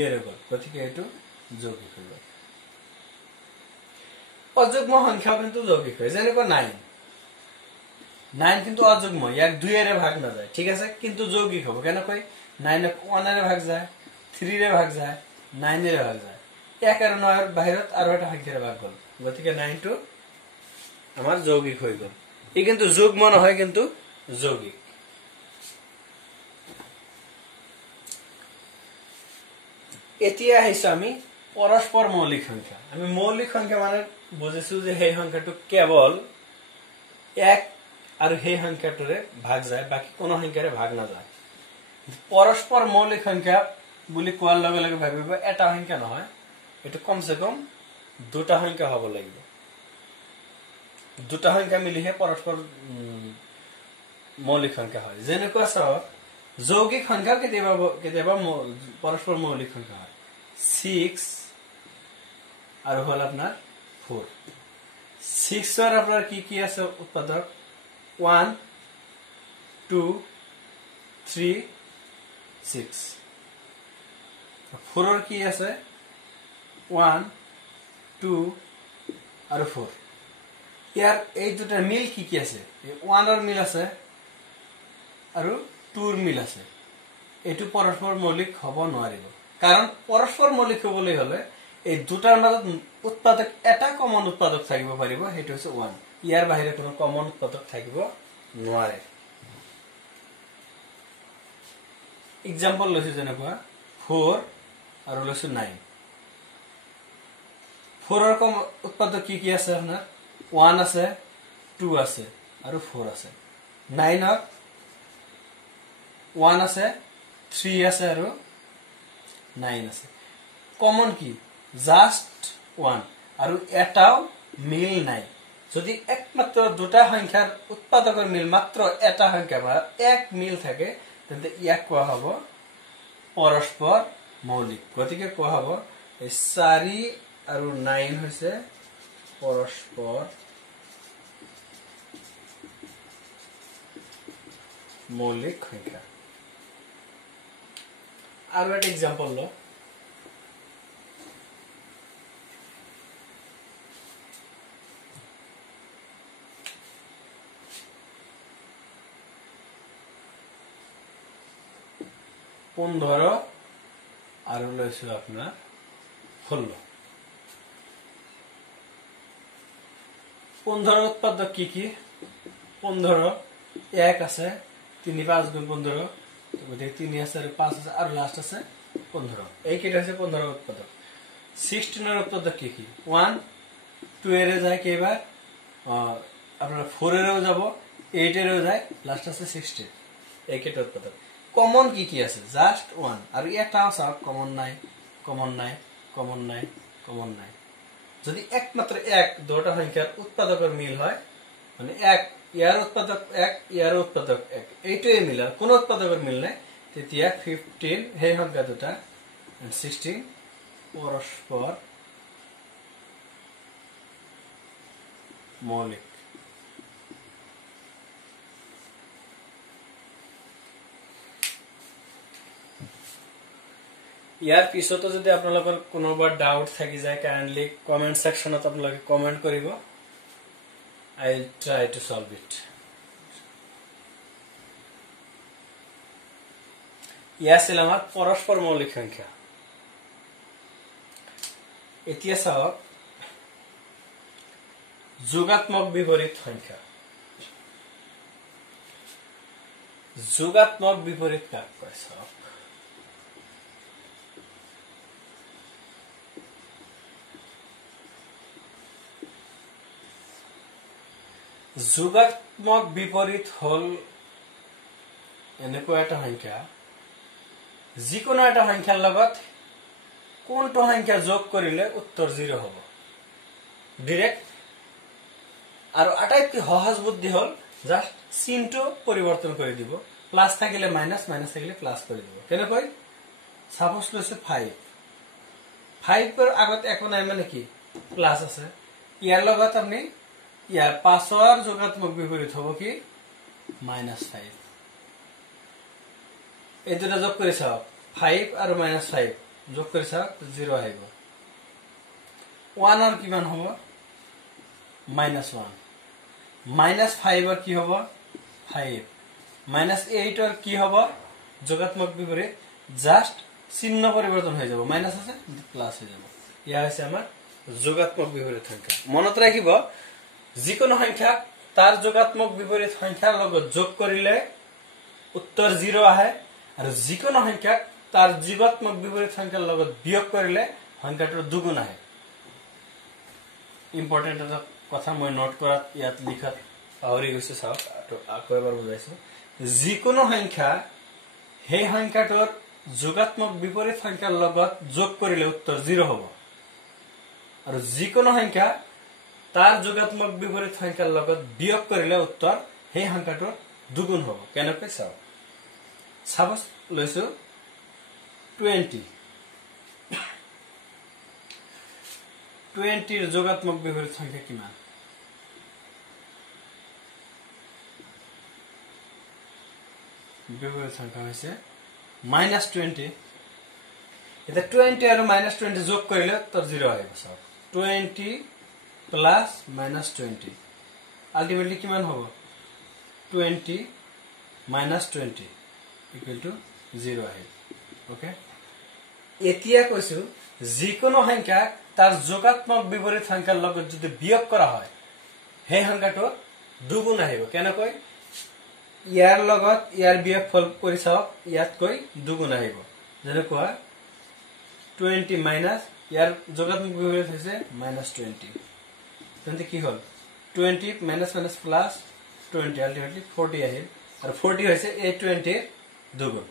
গতিকে এইটো যৌগিক হৈ গ'ল। অযুগ্ম সংখ্যা কিন্তু যৌগিক হয়, যেনেকৈ 9 9 কিন্তু অযুগ্ম, ইয়াক 2 এৰে ভাগ নাযায়, ঠিক আছে, কিন্তু যৌগিক হ'ব। কেনেকৈ 9 ক 1 এৰে ভাগ যায়, 3 ৰে ভাগ যায়, 9 এৰে ভাগ যায়, 1 আৰু 9 ৰ বাহিৰত আৰু এটা সংখ্যাৰে ভাগ গ'ল, গতিকে 9 টো আমাৰ যৌগিক হৈ গ'ল। ই কিন্তু যুগ্ম নহয়, কিন্তু যৌগিক। এতিয়া আহিছো আমি পৰস্পৰ মৌলিক সংখ্যা। আমি মৌলিক সংখ্যা মানে বুজিছো যে সেই সংখ্যাটো কেৱল 1 আৰু সেই সংখ্যাটোৰে ভাগ যায়, বাকি কোনো সংখ্যাৰে ভাগ নাযায়। পৰস্পৰ মৌলিক সংখ্যা বুলি কোৱাৰ লগে লগে ভাবিব এটা সংখ্যা নহয়, এটো কমসে কম দুটা সংখ্যা হ'ব লাগিব। দুটা সংখ্যা মিলিহে পৰস্পৰ মৌলিক সংখ্যা হয়। যেনেকৈ চাওক, যৌগিক সংখ্যা কেতিয়াবা পৰস্পৰ মৌলিক সংখ্যা হয়। 6 আৰু হল আপোনাৰ 4। 6 ৰ আপোনাৰ কি কি আছে উৎপাদক? 1 2 3 6। 4 ৰ কি আছে? 1 2 আৰু 4। ইয়াৰ এই দুটা মিল কি কি আছে? 1 ৰ মিল আছে আৰু 2 ৰ মিল আছে। এইটো পৰস্পৰ মৌলিক হ'ব নোৱাৰিব, কাৰণ পৰস্পৰ মৌলিক হ'বলৈ হলে এই দুটাৰ মাজত উৎপাদক এটা কমন উৎপাদক থাকিব পাৰিব, সেইটো হৈছে 1। ইয়াৰ বাহিৰে কোনো কমন উৎপাদক থাকিব নোৱাৰে। এক্সাম্পল লৈছো যেনেকুৱা 4 আৰু লৈছো 9। 4 ৰ কম উৎপাদক কি কি আছে? আপোনাৰ 1 আছে, 2 আছে আৰু 4 আছে। 9 ৰ 1 আছে, 3 আছে আৰু 9 আছে। কমন কি? জাস্ট 1, আৰু এটাও মিল নাই। যদি একমাত্ৰ দুটা সংখ্যাৰ উৎপাদকৰ মিল মাত্ৰ এটা সংখ্যা বা এক মিল থাকে, তেন্তে ইয়াক কোৱা হ'ব পৰস্পৰ মৌলিক। গতিকে কোৱা হ'ব এই 4 আৰু 9 হৈছে পৰস্পৰ মৌলিক সংখ্যা। আৰু এটা এক্সাম্পল ল। পোন্ধৰ আৰু লৈছো আপোনাৰ 16। 15 উৎপাদক কি কি? 15 1 আছে, 3 5 গুণ 15, গতিকে 3 আছে আৰু 5 আছে আৰু লাস্ট আছে 15। এইকেইটা হৈছে 15 উৎপাদক। 16 ৰ উৎপাদক কি কি? 1 2 এৰে যায় কেইবাৰ, আপোনাৰ 4 এৰেও যাব, 8 এৰেও যায়, লাস্ট আছে 16। এইকেইটা উৎপাদক। কমন কি কি আছে? জাস্ট 1, আৰু এটাও চাওক কমন নাই, কমন নাই, কমন নাই, কমন নাই। যদি একমাত্ৰ এক দুটা সংখ্যাৰ উৎপাদকৰ মিল হয়, মানে 1 ইয়াৰ উৎপাদক 1 ইয়াৰ উৎপাদক 1, এইটোৱে মিল, আৰু কোনো উৎপাদকৰ মিল নাই, তেতিয়া 15 সেই সংখ্যা দুটা 16 পৰস্পৰ মৌলিক। ইয়াৰ পিছতো যদি আপোনালোকৰ কোনোবা ডাউট থাকি যায়, কাইণ্ডলি কমেন্ট সেকশনত আপোনালোকে কমেন্ট কৰিব। I will try to solve it. ইয়া ছিল আমাৰ পৰস্পৰ মৌলিক সংখ্যা। এতিয়া চাওক যোগাত্মক বিপৰীত সংখ্যা। যোগাত্মক বিপৰীত কাক কয় চাওক। যোগাত্মক বিপৰীত হল এনেকুৱা এটা সংখ্যা, যিকোনো এটা সংখ্যাৰ লগত কোনটো সংখ্যা যোগ কৰিলে উত্তৰ 0 হ'ব, ডাইৰেক্ট। আৰু আটাইতকৈ সহজ বুদ্ধি হল জাস্ট চিহ্নটো পৰিৱৰ্তন কৰি দিব, প্লাস থাকিলে মাইনাস, মাইনাস থাকিলে প্লাস কৰি দিব। কেনেকৈ? সাপোজ লৈছে 5 ৰ আগত একো নাই, মানে কি প্লাস আছে, ইয়াৰ লগত আপনি ইয়াৰ 5ৰ যোগাত্মক বিপৰীত হ'ব কি? -5। এই দুটা যোগ কৰি চাওক, 5 আৰু -5 যোগ কৰি চাওক 0 আহিব 1 আর কিমান হ'ব -1 -5 আর কি হ'ব 5 -8 আর কি হ'ব যোগাত্মক বিপরীত জাস্ট চিহ্ন পরিবর্তন হয়ে যাব মাইনাস আছে প্লাস হয়ে যাব ইয়া আছে আমার যোগাত্মক বিপরীত সংখ্যা মনত রাখিব যিকোনো সংখ্যা তার যোগাত্মক বিপরীত সংখ্যার লগত যোগ করিলে উত্তর 0 আহে আর যিকোনো সংখ্যা তার যোগাত্মক বিপরীত সংখ্যার লগত বিয়োগ করিলে সংখ্যাটার দুগুণ আহে ইম্পর্টেন্ট এটা কথা মই নোট কৰাত ইয়াত লিখাত পাহৰি গৈছে চাওক আকৌ এবাৰ বুজাইছো যিকোনো সংখ্যা সেই সংখ্যাটোৰ যোগাত্মক বিপরীত সংখ্যার লগত যোগ করিলে উত্তর 0 হব আর যিকোনো সংখ্যা তার যোগাত্মক বিপরীত সংখ্যার লগত বিয়োগ করিলে উত্তর সেই সংখ্যাটোৰ দুগুণ হব কেনেকৈ চাও সাপোজ লৈছো 20 20 এর যোগাত্মক বিপরীত সংখ্যা কিমান বিপরীত সংখ্যা হইছে -20 এটা 20 আর -20 যোগ করিলে তোর 0 আইব সব 20 প্লাস -20 আলটিমেটলি কিমান হবে 20 -20 ইকুয়াল টু 0 আহে ওকে এতিয়া কইছো যিকোনো সংখ্যা তার যোগাত্মক বিপরীত সংখ্যার লগত যদি বিয়োগ করা হয় সেই সংখ্যাটো দুগুণ আহিব কেনেকৈ ইয়াৰ লগত ইয়াৰ বিয়োগ ফল কৰি চাওক ইয়াত কৈ দুগুণ আহিব যেনেকুৱা 20 মাইনাস ইয়াৰ যোগাত্মক বিপরীত হৈছে -20 তেন্তে কি হল 20 মাইনাস মাইনাস প্লাস 20 আলটিমেটলি 40 আহিল আর 40 হৈছে এই 20 এর দুগুণ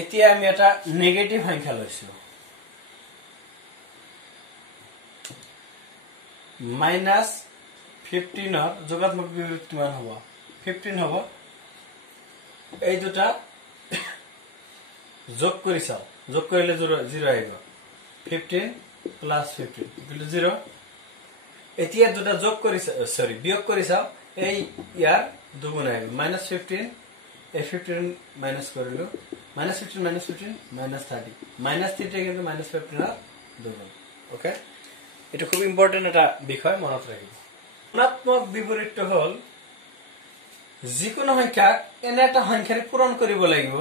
এতিয়া আমি এটা নেগেটিভ সংখ্যা লৈছো -15 এর যোগাত্মক বিপরীত কিমান হ'ব 15 হ'ব এই দুটা যোগ কৰি চাও যোগ কৰিলে 0 আহিব 15 প্লাস 15 ইকুয়াল টু 0 এতিয়া দুটা যোগ কৰি সৰি বিয়োগ কৰি চাও এই ইয়াৰ দুগুণ আহিব -15 এই 15 মাইনাস কৰিলো -15 -15 -30 কিন্তু -15 এর দুগুণ ওকে এটা খুব ইম্পর্টেন্ট এটা বিষয় মনত রাখিব ঋণাত্মক বিপরীত হল যিকোনো সংখ্যা এনে একটা সংখ্যার পূরণ কৰিব লাগিব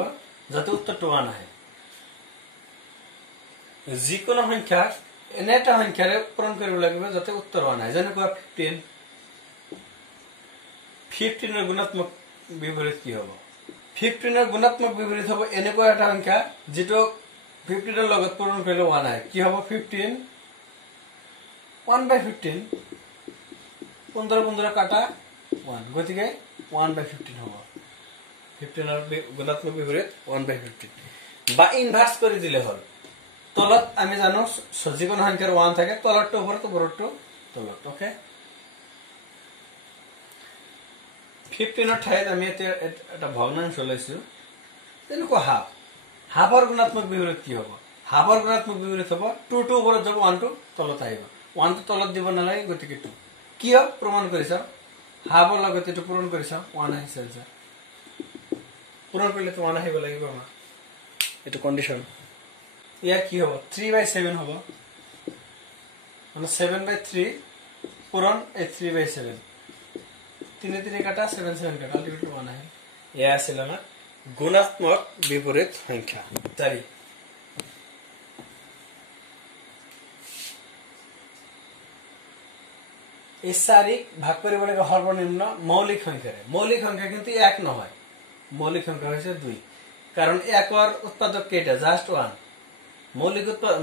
যাতে উত্তৰটো 1 আহে যিকোনো সংখ্যা এনে একটা সংখ্যাৰ পূৰণ কৰিব লাগিব যাতে উত্তৰ 1 আহে যেনেকুৱা 15 এৰ গুণাত্মক বিপৰীত কি হ'ব 15 এৰ গুণাত্মক বিপৰীত হ'ব এনেকুৱা এটা সংখ্যা যেটো 15 এৰ লগত পূৰণ কৰিলে 1 আহে কি হ'ব 15 1/15 15 কাটা 1 গতিকে 1/15 হব 15 এর গুণাত্মক বিপরীত 1/15 বা ইনভার্স করে দিলে হল তলত আমি জানো যিকোনো সংখ্যার 1 থাকে তলৰটো ওপৰত ওপৰটো তলত ওকে 15 এৰ ঠাইত আমি এটা ভগ্নাংশ লৈছো তেনেকুৱা হাফৰ গুণাত্মক বিপৰীত কি হ'ব হাফৰ গুণাত্মক বিপৰীত হ'ব 2 টো ওপৰত যাব 1 টো তলত আহিব 1 টো তলত দিব নালাগে গতিকে 2 কিয় প্রমাণ কৰিছা হাফৰ লগত এটো পূৰণ কৰিছা 1 আহিছে যে পূৰণ কৰিলে তো 1 আহিব লাগিব আমাৰ এটো কন্ডিশন ইয়াৰ কি হ'ব 3/7 হ'ব মানে 7/3 পূৰণ এই 3/7 3 কাটা 7 কাটা আলটিমেটলি 1 আহে ইয়া আছিল আমাৰ গুণাত্মক বিপৰীত সংখ্যা 4 এই 4 ভাগ কৰিব লাগে সর্বনিম্ন মৌলিক সংখ্যা কিন্তু 1 নহয় মৌলিক সংখ্যা হৈছে 2 কারণ 1 এর উৎপাদক কেটা জাস্ট 1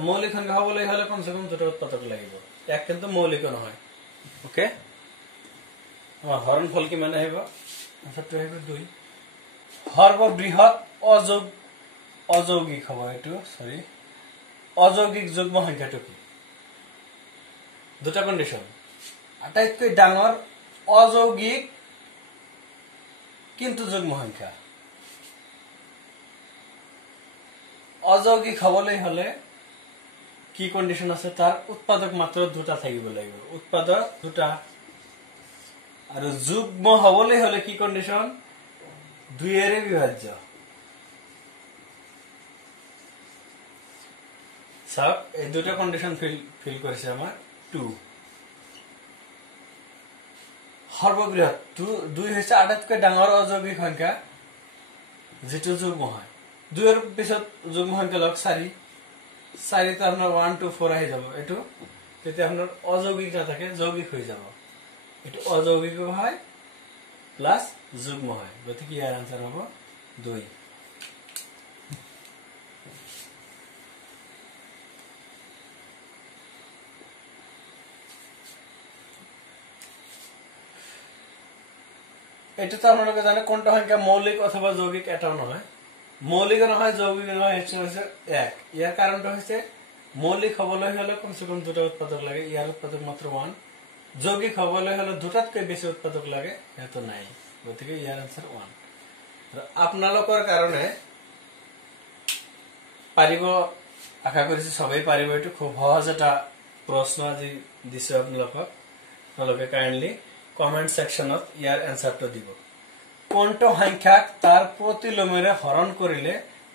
মৌলিক সংখ্যা হবলৈ হলে কমসে কম দুটো উৎপাদক লাগিব 1 কিন্তু মৌলিক নহয় ওকে হরণফল কি মানে আহিব আনসারটো আহিব 2 সর্ববৃহৎ অযৌগিক হ'ব এটো সরি অযৌগিক যুগ্ম সংখ্যাটো কি দুটা কন্ডিশন আটাইতকৈ ডাঙৰ অযৌগিক কিন্তু যুগ্ম সংখ্যা অযৌগিক হবলৈ হলে কি কন্ডিশন আছে তার উৎপাদক মাত্র দুটা থাকিব লাগিব উৎপাদক দুটা আর যুগ্ম হবলৈ হলে কি কন্ডিশন 2 এর বিভাজ্য চাওক এই দুটা কন্ডিশন ফিল কৰিছে আমাৰ 2 সৰ্ববৃহৎ 2 হৈছে আটাইতকৈ ডাঙৰ অযৌগিক সংখ্যা যেটো যুগ্ম হয় 2 এর পিছত যুগ্ম সংখ্যা লগ 4 4 তো আপনার 1 2 4 আহি যাব এটো তেতিয়া আপনার অযৌগিক না থাকে যৌগিক হৈ যাব এটো অযৌগিক হয় প্লাস যুগ্ম হয় গতিকে ইয়াৰ आंसर হ'ব 2 এটা তো আপনারা জানেন কোনটা সংখ্যা মৌলিক অথবা যৌগিক এটাও নহয় মৌলিক নহয় যৌগিক নহয় এটা হচ্ছে 1 ইয়ার কারণটা হচ্ছে মৌলিক হবলৈ হলে কমসে কম দুটা উৎপাদক লাগে ইয়ার উৎপাদক মাত্র 1 যৌগিক হবলৈ হলে দুটাতকৈ বেশি উৎপাদক লাগে এত নাই গতিকে ইয়ার आंसर 1 আপনালোকৰ কাৰণে পাৰিব আশা কৰিছো সবাই পারিব এটো খুব সহজ এটা প্রশ্ন আজি দিছে আপোনালোকে কাইন্ডলি কমেন্ট সেকশনত ইয়ার आंसर তো দিব কোনটো সংখ্যাক তার প্ৰতিলোমেৰে হৰণ কৰিলে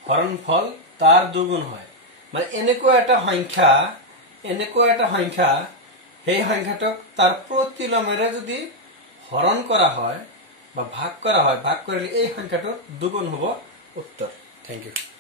হৰণফল তাৰ দুগুণ হয় মানে এনেকুৱা এটা সংখ্যা সেই সংখ্যাটোক তাৰ প্ৰতিলোমেৰে যদি হৰণ কৰা হয় বা ভাগ কৰা হয় ভাগ কৰিলে এই সংখ্যাটোৰ দুগুণ হ'ব উত্তৰ থ্যাংক ইউ